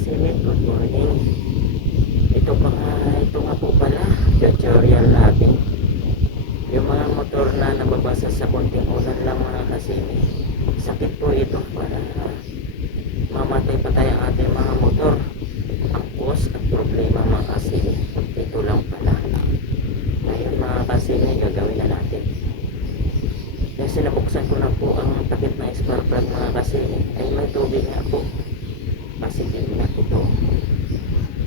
kasimit, good morning. Ito nga po pala, tutorial natin. Yung mga motor na nababasa sa konting ulan lang mga kasimit. Sakit po ito para mamatay pa tayo ang ating mga motor. Ang cause at problema mga kasimit, ito lang pala. Ngayon mga kasimit, gagawin na natin. Kasi nabuksan ko na po ang takip na spark plug mga kasimit. Ay may tubig na po. Positive na ito.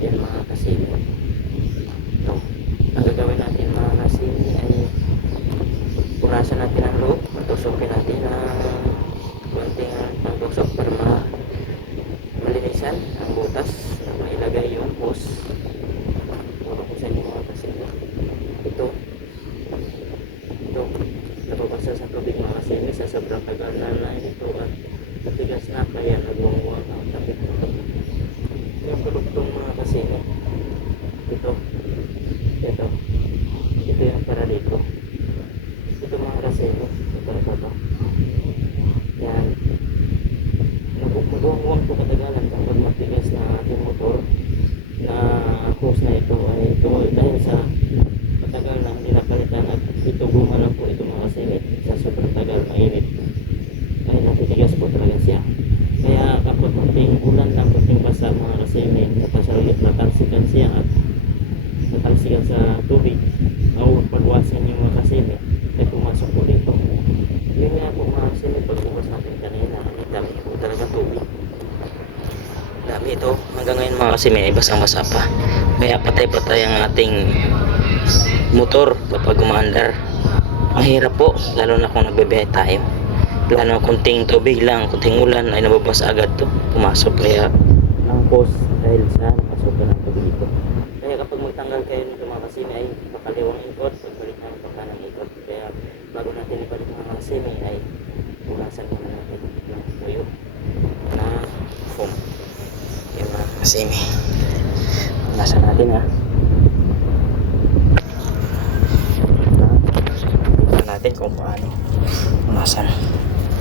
Yan mga kasimit. Ito. Ang gagawin natin mga kasimit ay punasan natin ang loob. Matusukin natin ang konting pagtusok para malinisan ang butas na mailagay yung hose. Puro ko sa inyo mga kasimit. Ito. Nababasa sa tubig mga kasimit sa sobrang tagal na ito at matigas na kaya nagwawag ang takip nito. Yung produktong mga kasimit. Ito yung para dito. Ito mga kasimit. Ito. Yan. Nagwawag po katagalan kapag matigas na ating motor na hose na ito ay dahil sa matagal na hindi napalitan at ito gumalaw po ito mga kasimit sa sobrang tagal mainit ay natitigas po talaga siya. Kaya kapag kunting ulan lang, kunting basa mga kasimit, kapag natalsikan siya at natalsikan sa tubig o pagwasan yung mga kasimit ay pumasok po dito. Yun nga po mga kasimit, pagbukas natin kanina ay dami po talaga tubig. Dami ito hanggang ngayon mga kasimit ay basang-basa pa. Kaya patay-patay ang ating motor kapag umaandar. Mahirap po lalo na kung nagbebiyahe tayo, lalo kunting tubig lang, kunting ulan ay nababasa agad to, pumasok. Kaya ang cause dahil sa napasukan ng tubig ito. Kaya kapag magtanggal kayo nito mga kasimi ay pakaliwang ikot, pagbalik namin pa kanang ikot. Kaya bago natin ibalik mga kasimi ay punasan muna natin yung tuyo na foam. Yung mga kasimi punasan natin ha. Natin kung paano punasan.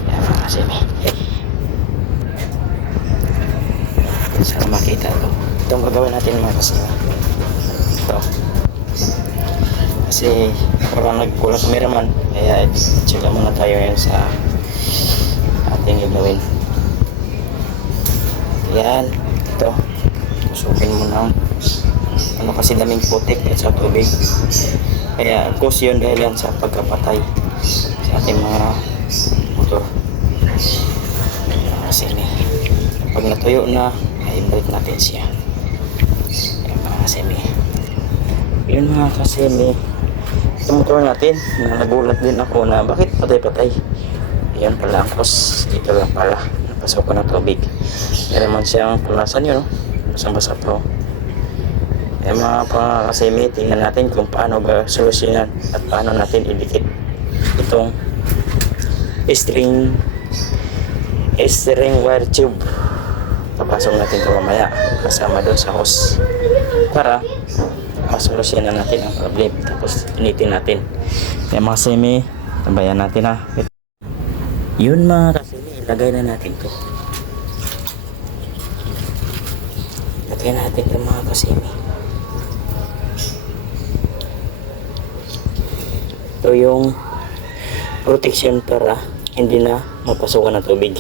Yan mga kasimi. Sana makita ito. Itong gagawin natin mga kasimi. Ito. Kasi parang nagkulang kameraman. Kaya tsaga muna tayo yan sa ating gagawin. Yan. Ito. Usukin mo ng ano kasi daming putik at sa tubig. Kaya cause yun dahil yan sa pagkapatay sa ating mga motor. Kasi pag natuyo na ay ibalik natin siya. Yan mga kasemi. Yun mga kasemi, itong motor natin na nagulat din ako na bakit patay-patay. Yan pala ang cause. Ito lang pala, napasok ko ng tubig. Meron man siyang punasan yun, no? Basang-basa pa. Eh mga kasimi, tingnan natin kung paano ba solusyonan at paano natin idikit itong string wire tube. Papasok natin ito mamaya kasama doon sa hose para masolusyonan natin ang problem. Tapos initin natin. Eh mga kasimi, tabayan natin ha. Yun mga kasimi, ilagay na natin to. Ilagay natin ito mga kasimi. Ito yung protection para hindi na mapasukan ng tubig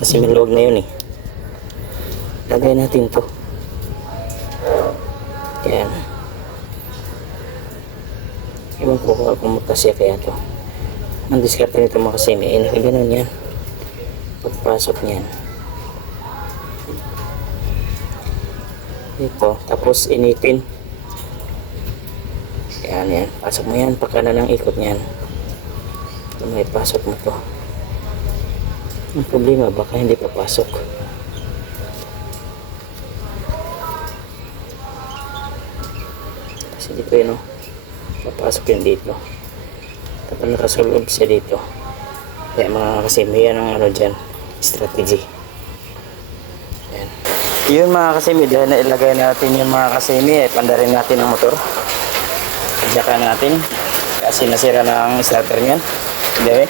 kasi maluwag na yun eh. Lagay natin to. Yan. Iwan ko kung magkasya kaya to. Ang diskarte nito mga kasimi ay nakaganon yan. Pagpasok niyan ito, tapos initin. Yan, pasok mo yan, pagkana ng ikot niyan. May pasok mo to. Ang problema, baka hindi papasok. Kasi dito yun, papasok yun dito. Tapos nakasulod siya dito. Kaya mga kasimi, yan ang ano dyan, strategy. Yan. Yun mga kasimi, dahil nailagay natin yung mga kasimi, pandarin natin ang motor. Adyakan natin kasi nasira na ang starter niyan. Hindi.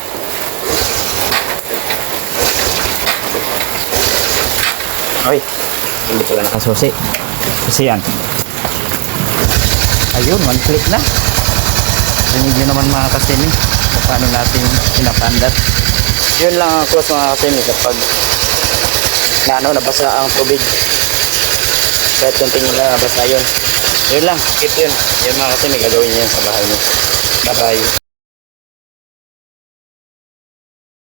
Oy. Hindi pala nakasusi. Kasi yan. Ayun, one click na. Rinig nyo naman mga kasimi. Paano natin pinapandar. Yun lang ang close mga kasimi kapag nabasa ang tubig. Kahit kunting nabasa yun. Yun lang, keep yun. Yun mga kasimi, gagawin nyo yan sa bahay nyo. Bye bye.